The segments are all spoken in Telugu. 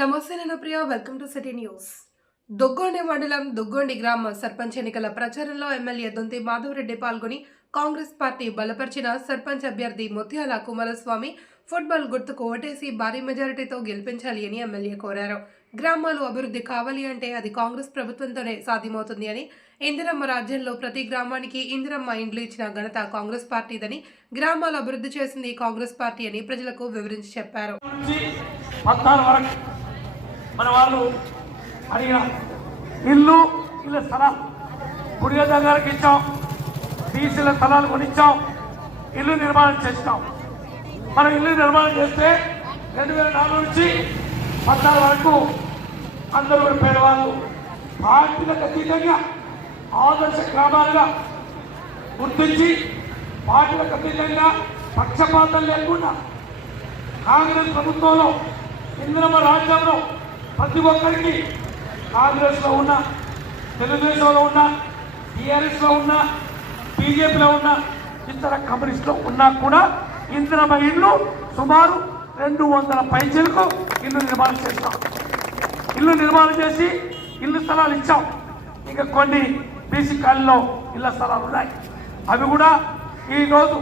నమస్తే నేను Priya welcome to city news. Duggondi మండలం దుగ్గొండి గ్రామ సర్పంచ్ ఎన్నికల ప్రచారంలో ఎమ్మెల్యే దొంతి మాధవరెడ్డి పాల్గొని కాంగ్రెస్ పార్టీ బలపరిచిన సర్పంచ్ అభ్యర్థి ముత్యాల కుమారస్వామి ఫుట్బాల్ గుర్తుకు ఓటేసి భారీ మెజారిటీతో గెలిపించాలి అని ఎమ్మెల్యే కోరారు. గ్రామాలు అభివృద్ధి కావాలి అంటే అది కాంగ్రెస్ ప్రభుత్వంతోనే సాధ్యమవుతుంది అని, ఇందిరమ్మ రాజ్యంలో ప్రతి గ్రామానికి ఇందిరమ్మ ఇండ్లు ఇచ్చిన ఘనత కాంగ్రెస్ పార్టీదని, గ్రామాలు అభివృద్ధి చేసింది కాంగ్రెస్ పార్టీ అని ప్రజలకు వివరించి చెప్పారు. మన వాళ్ళు అడిగిన ఇల్లు స్థలాలు పుడిగ దగ్గరకు ఇచ్చాం, బీసీల స్థలాలు కొనిచ్చాం, ఇల్లు నిర్మాణం చేసినాం. మనం ఇల్లు నిర్మాణం చేస్తే 2004 నుంచి 14 వరకు అందరూ కూడా పేదవాళ్ళు పార్టీలకు అతీతంగా ఆదర్శ గ్రామాలుగా గుర్తించి పార్టీలకు అతీతంగా పక్షపాతం లేకుండా కాంగ్రెస్ ప్రభుత్వంలో ఇందిరమ్మ రాజ్యంలో ప్రతి ఒక్కరికి కాంగ్రెస్లో ఉన్న, తెలుగుదేశంలో ఉన్న, టీఆర్ఎస్లో ఉన్న, బీజేపీలో ఉన్న, ఇతర కమ్యూనిస్టులో ఉన్నా కూడా ఇందిరమ్మ ఇల్లు సుమారు 200 పైచలకు ఇల్లు నిర్మాణం చేస్తాం. ఇల్లు నిర్మాణం చేసి ఇల్లు స్థలాలు ఇచ్చాం. ఇంకా కొన్ని బీసీ కాలనీలో ఇళ్ల స్థలాలు ఉన్నాయి. అవి కూడా ఈరోజు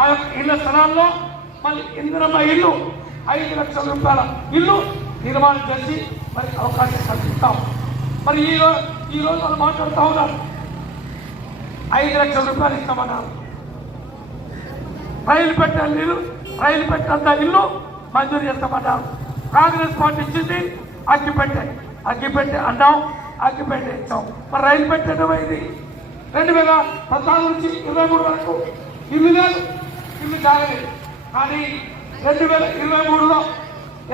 ఆ యొక్క ఇళ్ల స్థలాల్లో మళ్ళీ ఇందిరమ్మ ఇల్లు 5 లక్షల రూపాయల ఇల్లు నిర్మాణం చేసి మరి అవకాశం కల్పిస్తాం. మరి ఈరోజు వాళ్ళు మాట్లాడుతూ ఉన్నారు, 5 లక్షల రూపాయలు ఇస్తామన్నారు. రైలు పెట్టేంత ఇల్లు మంజూరు చేస్తామన్నారు. కాంగ్రెస్ పార్టీ ఇచ్చింది అగ్గిపెట్టే అన్నాం, అగ్గిపెట్టే ఇచ్చాం. మరి రైలు పెట్టేటమైంది 2014 నుంచి 23 వరకు ఇల్లు లేదు, ఇల్లు జాగలేదు. కానీ 2023లో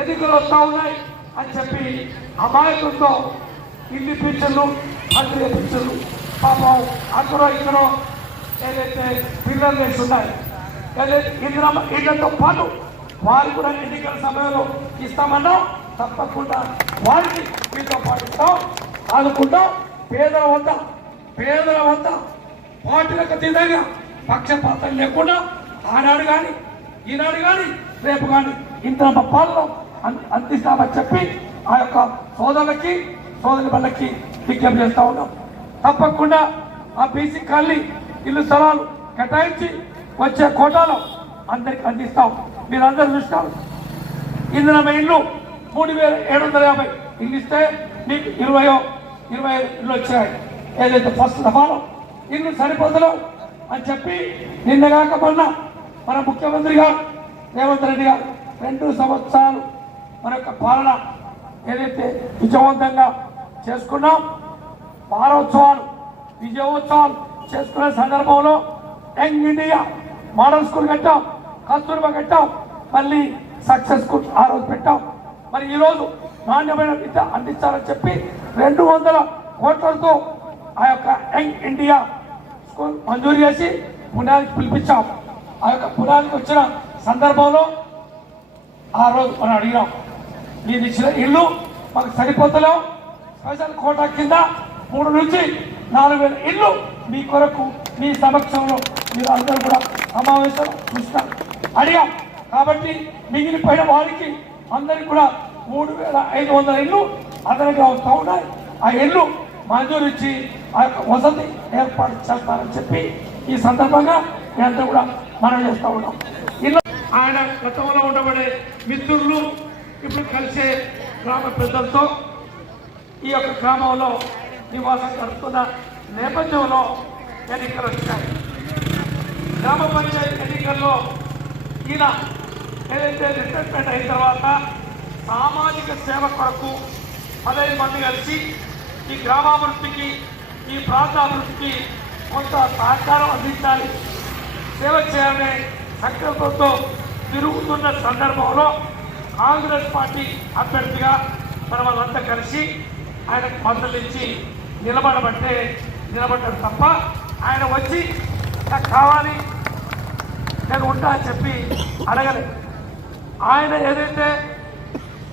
ఎన్నికలు వస్తూ ఉన్నాయి అని చెప్పి అమాయకులతో ఇల్లు పింఛన్లు, మంత్రి పింఛన్లు, పాపం అందరూ ఇద్దరు ఏదైతే పిల్లలు వేసి ఉన్నాయి, ఏదైతే ఇళ్లతో పాటు వారు కూడా ఎన్నికల సమయంలో ఇస్తామన్నాం. తప్పకుండా వారికి మీతో పాటు ఇస్తాం, ఆదుకుంటాం. పేదల వద్ద పార్టీలకు అతీతంగా పక్షపాతం లేకుండా ఆనాడు కానీ ఈనాడు కానీ రేపు కానీ ఇంత పాలన అందిస్తామని చెప్పి ఆ యొక్క సోదరులకి సోదరి వాళ్ళకి విజ్ఞప్తి చేస్తూ ఉన్నాం. తప్పకుండా ఆ బీసీ కాలనీ ఇల్లు స్థలాలు కేటాయించి వచ్చే కోటాలో అందరికి అందిస్తాం. మీరందరూ చూస్తారు, ఇందిరమ్మ ఇల్లు 3750 ఇల్లు ఇస్తే మీకు 25 ఇల్లు వచ్చాయి. ఏదైతే ఫస్ట్ దఫాలో ఇల్లు సరిపోతలేవు అని చెప్పి నిన్నగాక మొన్న మన ముఖ్యమంత్రి గారు రేవంత్ రెడ్డి గారు 2 సంవత్సరాలు మన యొక్క పాలన ఏదైతే విజయవంతంగా చేసుకున్నాం, విజయోత్సవాలు చేసుకునే సందర్భంలో యంగ్ ఇండియా మోడల్ స్కూల్ కట్టాం, కస్తూర్బా కట్టాం, మళ్ళీ సక్సెస్ స్కూల్ ఆ రోజు పెట్టాం. మరి ఈరోజు నాణ్యమైన విద్య అందించాలని చెప్పి 200 కోట్లతో ఆ యొక్క యంగ్ ఇండియా స్కూల్ మంజూరు చేసి పునాదికి పిలిపించాం. ఆ యొక్క పునాదికి వచ్చిన సందర్భంలో ఆ రోజు మనం అడిగినాం, మీరు ఇచ్చిన ఇల్లు మాకు సరిపోతలేవు, స్పెషల్ కోటా కింద 3 నుంచి 4,000 ఇల్లు మీ కొరకు మీ సమక్షంలో మీరు అందరూ కూడా సమావేశం చూస్తారు అడిగాం. కాబట్టి మిగిలిపోయిన వారికి అందరికి కూడా 3,500 ఇల్లు అదనంగా వస్తూ ఉన్నాయి. ఆ ఇల్లు మంజూరు ఇచ్చి ఆ యొక్క వసతి ఏర్పాటు చేస్తారని చెప్పి ఈ సందర్భంగా మేమంతా కూడా మనం చేస్తూ ఉన్నాం. ఇల్లు ఆయన గతంలో ఉండబడే మిత్రులు ఇప్పుడు కలిసే గ్రామ పెద్దలతో ఈ యొక్క గ్రామంలో నివాసం జరుపుతున్న నేపథ్యంలో ఎన్నికలు వచ్చాయి. గ్రామ పంచాయతీ ఎన్నికల్లో ఈయన ఏదైతే రిటైర్మెంట్ అయిన తర్వాత సామాజిక సేవ కొరకు 15 మంది కలిసి ఈ గ్రామాభివృద్ధికి, ఈ ప్రాంతాభివృద్ధికి కొంత సహకారం అందించాలి, సేవ చేయాలనే సంకల్పంతో తిరుగుతున్న సందర్భంలో కాంగ్రెస్ పార్టీ అభ్యర్థిగా మన వాళ్ళంతా కలిసి ఆయనకు మద్దతు ఇచ్చి నిలబడ్డాడు తప్ప ఆయన వచ్చి నాకు కావాలి నేను ఉంటా అని చెప్పి అడగలేదు. ఆయన ఏదైతే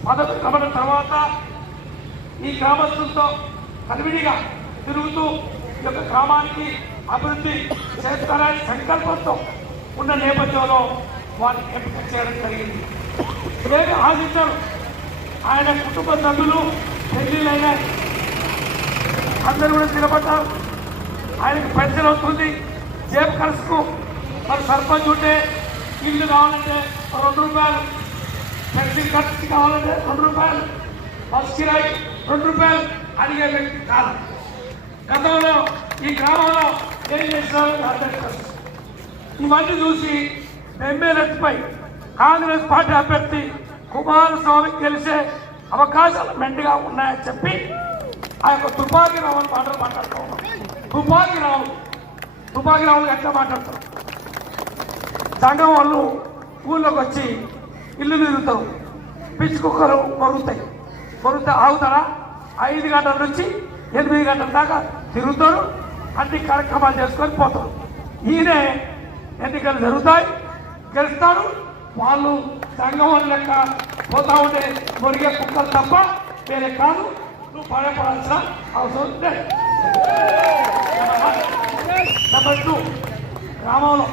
పదవి కమల తర్వాత ఈ గ్రామస్తులతో కలివిడిగా తిరుగుతూ ఈ యొక్క గ్రామానికి అభివృద్ధి చేస్తారని సంకల్పంతో ఉన్న నేపథ్యంలో వారిని ఎంపిక చేయడం జరిగింది. ఏమి ఆశించారు ఆయన కుటుంబ సభ్యులు పెళ్లిళ్ళు అయినాయి, అందరూ కూడా నిలబడ్డారు. ఆయనకు పెన్షన్ వస్తుంది, జేబు ఖర్చుకు మరి సర్పంచ్ ఉంటే ఇల్లు కావాలంటే 2 రూపాయలు, పెన్షన్ ఖర్చు కావాలంటే 2 రూపాయలు, బస్ కిరాయి 2 రూపాయలు అడిగే వ్యక్తి కాదు. గతంలో ఈ గ్రామంలో ఏం చేసినారు అంబేద్కర్ ఇవన్నీ చూసి ఎమ్మెల్యేపై కాంగ్రెస్ పార్టీ అభ్యర్థి కుమారస్వామి గెలిచే అవకాశాలు మెండుగా ఉన్నాయని చెప్పి ఆ యొక్క తుపాకీ రావుని మాటలు మాట్లాడుతూ ఉన్నాం. తుపాకీ రావులు ఎట్లా మాట్లాడతారు? సంఘం వాళ్ళు ఊళ్ళోకి వచ్చి ఇల్లు తిరుగుతారు, పిచ్చి కుక్కలు మొరుగుతే ఆగుతారా? 5 గంటల నుంచి 8 గంటల దాకా తిరుగుతారు, అన్ని కార్యక్రమాలు చేసుకొని పోతారు. ఈయనే ఎన్నికలు జరుగుతాయి, గెలుస్తాడు. వాళ్ళు సంఘం వాళ్ళ లెక్క పోతా ఉంటే మురిగే కుక్కలు తప్ప వేరే కాదు. నువ్వు భయపడాల్సిన అవసరం లేదు. నెంబర్ 2, గ్రామంలో